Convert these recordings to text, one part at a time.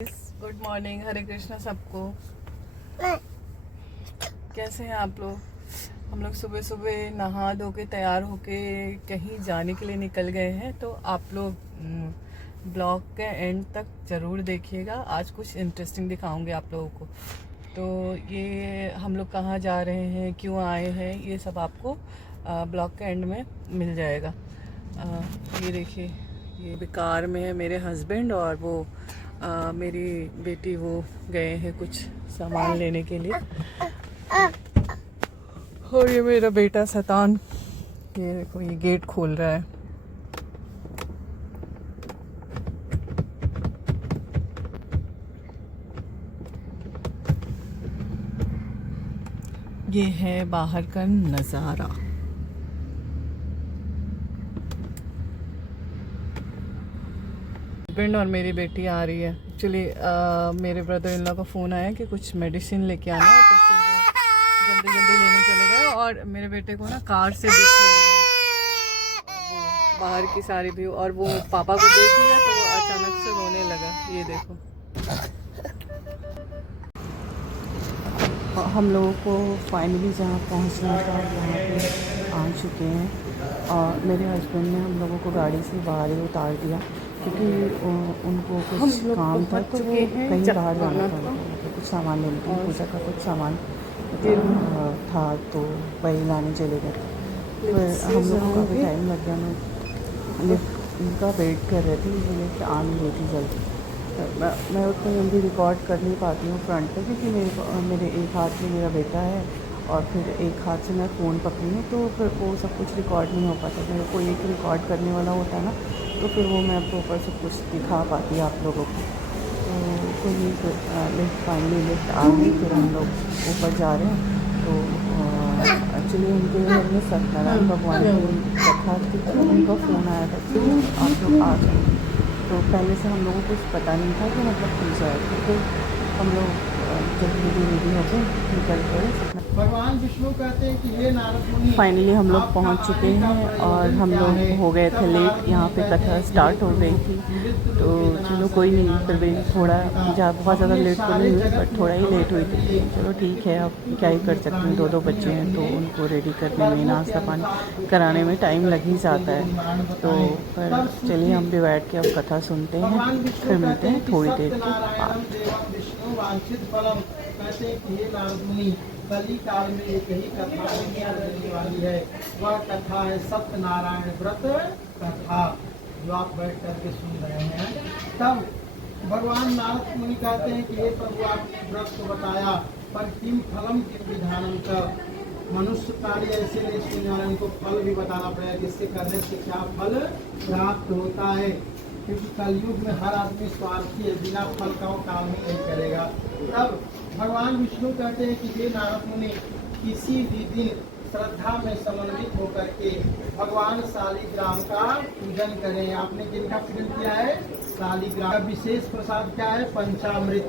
Good morning, हरे कृष्णा सबको। कैसे हैं आप लोग? हम लोग सुबह सुबह नहा धो के तैयार होके कहीं जाने के लिए निकल गए हैं, तो आप लोग ब्लॉग के एंड तक ज़रूर देखिएगा। आज कुछ इंटरेस्टिंग दिखाऊंगे आप लोगों को। तो ये हम लोग कहाँ जा रहे हैं, क्यों आए हैं, ये सब आपको ब्लॉग के एंड में मिल जाएगा। ये देखिए, ये कार में है मेरे हस्बैंड और वो मेरी बेटी, वो गए हैं कुछ सामान लेने के लिए। और ये मेरा बेटा शैतान, ये देखो, ये गेट खोल रहा है। ये है बाहर का नज़ारा। हस्बैंड और मेरी बेटी आ रही है। एक्चुअली मेरे ब्रदर इन लॉ का फ़ोन आया कि कुछ मेडिसिन लेके आना है, तो फिर वो जल्दी जल्दी लेने चले गए। और मेरे बेटे को ना कार से दिख रही है वो बाहर की सारी व्यू, और वो पापा को देख लिया तो वो अचानक से रोने लगा। ये देखो, हम लोगों को फाइनली जहाँ पहुँचना था वहाँ पे आ चुके हैं। और मेरे हस्बैंड ने हम लोगों को गाड़ी से बाहर ही उतार दिया, क्योंकि उनको कुछ काम था, तो वो कहीं बाहर जाना था, तो कुछ सामान लेने के लिए, पूजा का कुछ सामान था, तो वही लाने चले गए। फिर हम लोगों को काफ़ी टाइम लग गया। मैं लिफ्ट उनका वेट कर रही थी, वो लिफ्ट आ नहीं रही थी जल्दी। मैं उतना जल्दी रिकॉर्ड कर नहीं पाती हूँ फ्रंट पे, क्योंकि मेरे एक हाथ में मेरा बेटा है और फिर एक हाथ से मैं फ़ोन पकड़ी हूँ, तो फिर वो सब कुछ रिकॉर्ड नहीं हो पाता। मेरे को एक रिकॉर्ड करने वाला होता है ना, तो फिर वो मैं प्रॉपर सब कुछ दिखा पाती आप लोगों को। तो ये लिफ्ट फाइनली लिफ्ट आ गई। फिर हम लोग ऊपर जा रहे हैं। तो एक्चुअली उनके घर में सत्यनारायण भगवान की कथा थी, तो उनका फ़ोन आया था कि आप लोग आ जाए। तो पहले से हम लोगों को कुछ पता नहीं था कि मतलब पूजा है। तो फिर हम लोग जल्दी रेडी होकर निकल गए। भगवान विष्णु कहते हैं कि ये नारद मुनि, फाइनली हम लोग पहुंच चुके हैं और हम लोग हो गए थे लेट। यहाँ पे कथा स्टार्ट हो गई थी, तो चलो कोई नहीं, फिर भी थोड़ा बहुत ज़्यादा लेट तो नहीं हुई, बट थोड़ा ही लेट हुई थी। चलो ठीक है, अब क्या ही कर सकते हैं। दो बच्चे हैं, तो उनको रेडी करने में, नाश्ता पानी कराने में टाइम लग ही जाता है। तो फिर चलिए हम भी बैठ के अब कथा सुनते हैं, फिर मिलते हैं थोड़ी देर के बाद। कहते हैं कि हे नारद मुनि, कली काल में एक ही कथा होने वाली है। वह कथा है सत्यनारायण व्रत कथा, जो आप बैठ करके सुन रहे हैं। तब भगवान नारद मुनि कहते हैं कि हे प्रभु, आपने व्रत को बताया, पर किम फलम किम विधानम का, मनुष्य कार्य ऐसे नहीं सुनने वाले, उनको फल भी बताना पड़ेगा, जिससे करने से क्या फल प्राप्त होता है। क्योंकि कलयुग में हर आदमी स्वार्थी है, बिना फल का वो काम ही नहीं करेगा। तब भगवान विष्णु कहते हैं कि हे नारद मुनि, किसी भी दिन श्रद्धा में समन्वित होकर के भगवान शालिग्राम का पूजन करें। आपने किनका पूजन किया है? शालिग्राम का विशेष प्रसाद क्या है? पंचामृत।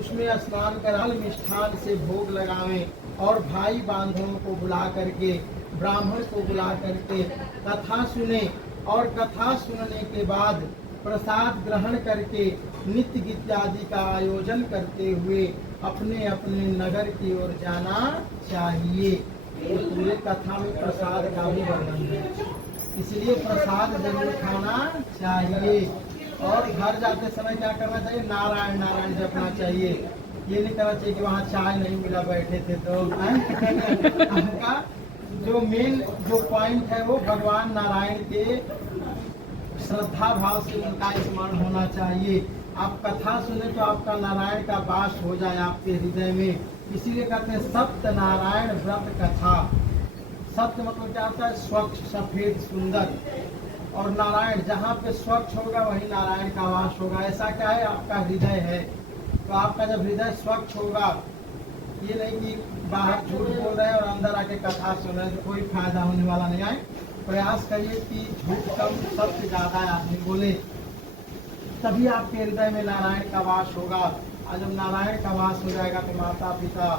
उसमें स्नान कर मिष्ठान से भोग लगावें और भाई बंधुओं को बुला करके, ब्राह्मण को बुला करके कथा सुने, और कथा सुनने के बाद प्रसाद ग्रहण करके नित्य गीत आदि का आयोजन करते हुए अपने अपने नगर की ओर जाना चाहिए। तो पूरे कथा में प्रसाद का भी वर्णन है, इसलिए प्रसाद जरूर खाना चाहिए। और घर जाते समय क्या करना चाहिए? नारायण नारायण जपना चाहिए। ये नहीं करना चाहिए कि वहाँ चाय नहीं मिला, बैठे थे तो। आपका जो मेन जो पॉइंट है वो भगवान नारायण के श्रद्धा भाव से उनका स्मरण होना चाहिए। आप कथा सुने तो आपका नारायण का वास हो जाए आपके हृदय में। इसीलिए कहते हैं सत्यनारायण व्रत कथा। सत्य मतलब क्या होता है? स्वच्छ, सफेद, सुंदर। और नारायण, जहाँ पे स्वच्छ होगा वही नारायण का वास होगा। ऐसा क्या है? आपका हृदय है। तो आपका जब हृदय स्वच्छ होगा, ये नहीं कि बाहर झूठ बोल रहे हैं और अंदर आके कथा सुन रहे हैं, तो कोई फायदा होने वाला नहीं है। प्रयास करिए कि झूठ कम, सत्य ज्यादा आदमी बोले, तभी आपके हृदय में नारायण का वास होगा। और जब नारायण का वास हो जाएगा तो माता पिता,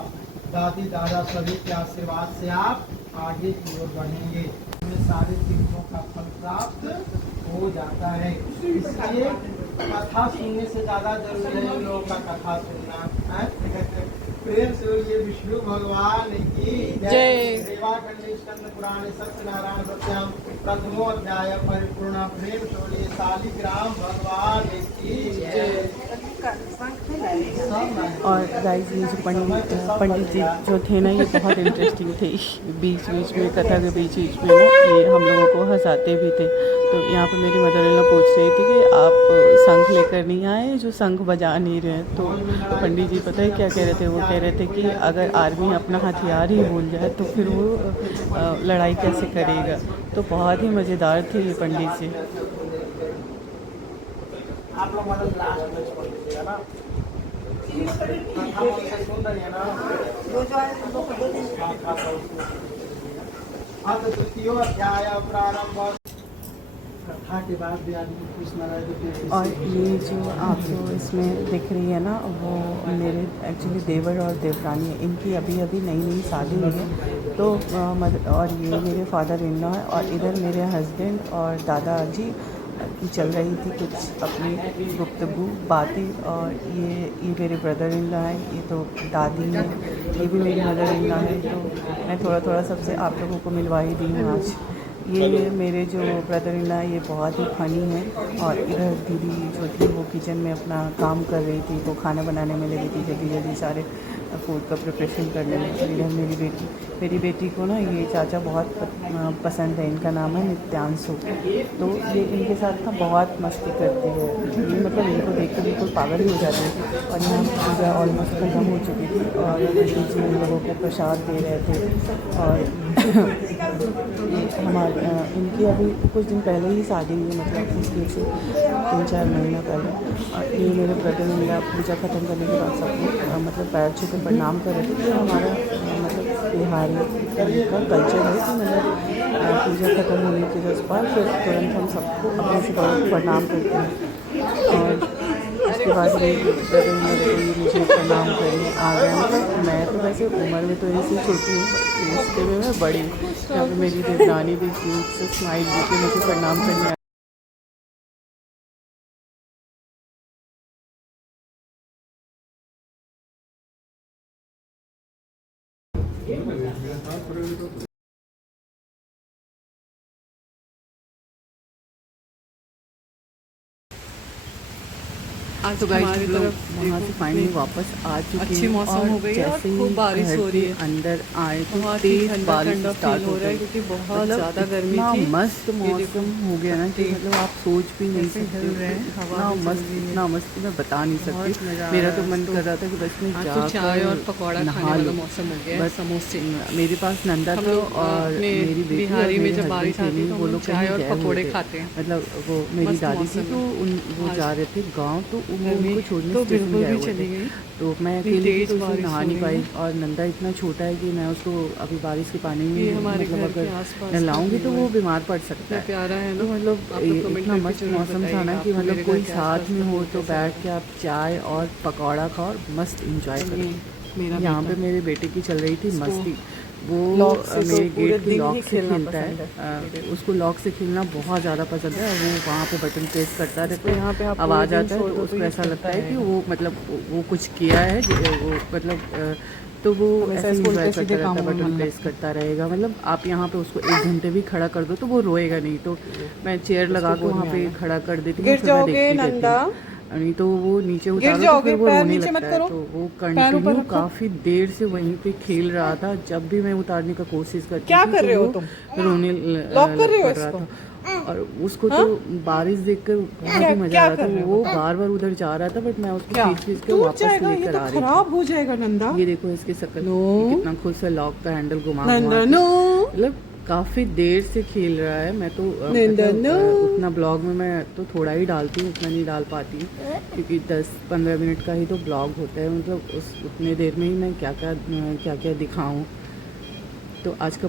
दादी दादा सभी के आशीर्वाद से आप आगे की ओर बढ़ेंगे। सारे तीर्थों का फल प्राप्त हो जाता है। इसलिए कथा सुनने से ज्यादा जरूरी है उन लोगों का कथा सुनना है। प्रेम से बोलिए विष्णु भगवान की जय। देवाखंड स्कंद पुराण सत्यनारायण सत्यम प्रथमो अध्याय परिपूर्ण प्रेम से बोलिए शालिग्राम भगवान की जय। और गाइस ये जो पंडित जी जो थे ना, ये बहुत इंटरेस्टिंग थे। बीच बीच में, कथा के बीच बीच में ना, ये हम लोगों को हंसाते भी थे। तो यहाँ पे मेरी मदर इन लॉ पूछ रही थी कि आप शंख लेकर नहीं आए, जो शंख बजा नहीं रहे। तो पंडित जी पता है क्या कह रहे थे? वो कह रहे थे कि अगर आर्मी अपना हथियार ही भूल जाए तो फिर वो लड़ाई कैसे करेगा। तो बहुत ही मज़ेदार थे ये पंडित जी। आप लोग मतलब लास्ट में छोड़ दीजिएगा ना, हम लोग सुन रही है ना। अब तृतीय अध्याय प्रारंभ। कथा के बाद भी आदमी खुश न रहे तो और ये जो आपको इसमें दिख रही है ना, वो मेरे एक्चुअली देवर और देवरानी है। इनकी अभी अभी नई नई शादी हुई है। तो और ये मेरे फादर इन लॉ है। और इधर मेरे हस्बैंड और दादाजी की चल रही थी कुछ अपनी गुफ्तगू बातें। और ये मेरे ब्रदर इन लॉ है, ये तो दादी है, ये भी मेरी मदर इन लॉ है। तो मैं थोड़ा थोड़ा सबसे आप लोगों को मिलवा ही दी हूँ आज। ये मेरे जो ब्रदर इन लॉ है, ये बहुत ही फनी है। और इधर दीदी जो थी वो किचन में अपना काम कर रही थी, वो खाना बनाने में लगी थी, जल्दी जल्दी सारे फूड का प्रिपरेशन करने में। और इधर मेरी बेटी को ना ये चाचा बहुत पसंद है। इनका नाम है नित्यांशु। तो ये इनके साथ ना बहुत मस्ती करती है। ये मतलब इनको देख कर बिल्कुल पागल ही हो जाती है। और यहाँ पूजा ऑलमोस्ट खत्म हो चुकी थी और पंडित जी इन लोगों को प्रसाद दे रहे थे। और इनकी अभी कुछ दिन पहले ही शादी हुई, मतलब मुश्किल से 3-4 महीना पहले। और ये मेरे ब्रदर इन लॉ पूजा ख़त्म करने के बाद सबको मतलब पैर छू के प्रणाम कर रहे थे। ये हमारा मतलब बिहारी का कल्चर है कि मतलब पूजा ख़त्म होने के बाद फिर तुरंत हम सबको अपने से बड़ों को प्रणाम करते हैं। और उसके बाद मेरे ब्रदर इन लॉ को ये मुझे प्रणाम करने आ गया। मतलब मैं तो वैसे उम्र में तो ऐसी छोटी हूँ, इसके में मैं बड़ी हूँ। यहाँ पे मेरी देवरानी भी क्यूट से स्माइल देके मुझे प्रणाम करने आज तो हमारी हमारी तरफ तरफ वहाँ से फाइनली वापस आ चुके अच्छी हैं। मौसम और हो गई है और जैसे ही खूब बारिश घर हो रही के है। अंदर आए तो बहुत ही तेज ठंडा बारिश ठंडा स्टार्ट फील हो हो रहा है गई। क्योंकि बहुत मतलब ज़्यादा गर्मी इतना थी। मस्त ये देखो, मौसम हो गया ना कि मतलब आप सोच भी नहीं कैसे सकते। हिल रहे हैं, हवा भी चल रही है। इतना मस्त मैं बता नहीं बहुत सकती। मज़ा आ मेरा रहा तो है मन आज तो। कर रहा था कि बस मैं आज तो चाय और जाकर पकौड़ा खाने नहा वाला लूँ। मौसम हो गया है, बस समोसे। मेरे पास नंदा हम था लोग और अपने मेरी बेटी और बिहारी में मेरे जब हस्बैंड बारिश थे आती है नहीं, तो वो हम लोग चाय कहीं और गए हुए पकौड़े थे। खाते हैं। मतलब वो मेरी मस्त दादी थी मौसम तो वो आज। जा रहे थे गाँव, तो वो गर्मी उनको छोड़ने तो स्टेशन बिल्कुल गए भी हुए चली थे। गई। तो मैं इतनी अकेली थी तेज तो उसमें बारिश नहा हो नहीं रही पाई। है। और नंदा इतना छोटा है कि मैं उसको अभी बारिश के पानी में ये हमारे मतलब घर के अगर आसपास न का लाऊंगी तो व्यू वो है। बीमार पड़ सकता कितना है। प्यारा है तो ना। मतलब आप लोग कमेंट इतना करके मस्त जरूर मौसम था बताइएगा ना कि आपको मतलब मेरे कोई घर के साथ आसपास में का हो व्यू तो कैसा बैठ लगा। के आप चाय और पकौड़ा खाओ और मस्त इंजॉय करो। ये मेरा यहाँ पे बेटा मेरे बेटे की चल रही थी इसको मस्ती। वो लॉक से तो मेरे पूरे गेट के दिन लॉक ही से खेलना खेलता पसंद है। उसको लॉक से खेलना बहुत ज़्यादा पसंद है। और वो वहाँ पे बटन प्रेस करता रहता इसको यहाँ पे है, आप आवाज़ पूरे दिन आता है छोड़ तो दो तो उसको ये ऐसा लगता खेलता है कि रहेगा। वो मतलब वो कुछ किया है वो मतलब तो वो हमेशा ऐसे इसको इंजॉय उल्टे करता सीधे रहता है, कामों में बटन मन प्रेस लगता है। करता रहेगा। मतलब आप यहाँ पे उसको 1 घंटे भी खड़ा कर दो तो वो रोएगा नहीं। तो मैं चेयर लगा के गोद वहाँ में पे आना। खड़ा कर देती हूँ, गिर फिर मैं जाओगे देखती रहती नंदा, हूँ। नहीं तो वो नीचे गिर उतारो तो जाओगे, फिर वो पैर रोने नीचे मत लगता है। करो, तो वो पैर ऊपर कंटिन्यू रखो। काफ़ी देर से वहीं पे खेल रहा था। जब भी मैं उतारने का कोशिश करती क्या थी कर तो रहे हो वो तुम? रोने लॉक कर लग रहे हो पड़ रहा इसको? था। और उसको हाँ? तो बारिश देखकर बहुत क्या ही मज़ा क्या आ रहा था। कर रहे हो वो बताओ? बार बार उधर जा रहा था बट मैं उसको क्या खींच खींच के टूट वापस जाएगा? ये लेकर तो आ रही खराब हो जाएगा नंदा। थी। ये देखो इसकी शक्ल, नो। ये कितना खुद से लॉक का हैंडल घुमा नंदा घुमा नो। के मतलब काफ़ी देर से खेल रहा है। मैं तो नंदा मतलब नो। उतना ब्लॉग में मैं तो थोड़ा ही डालती हूँ, उतना नहीं डाल पाती हूँ क्योंकि 10-15 मिनट का ही तो ब्लॉग होता है। मतलब उतने देर में ही मैं क्या क्या दिखाऊँ। तो आज का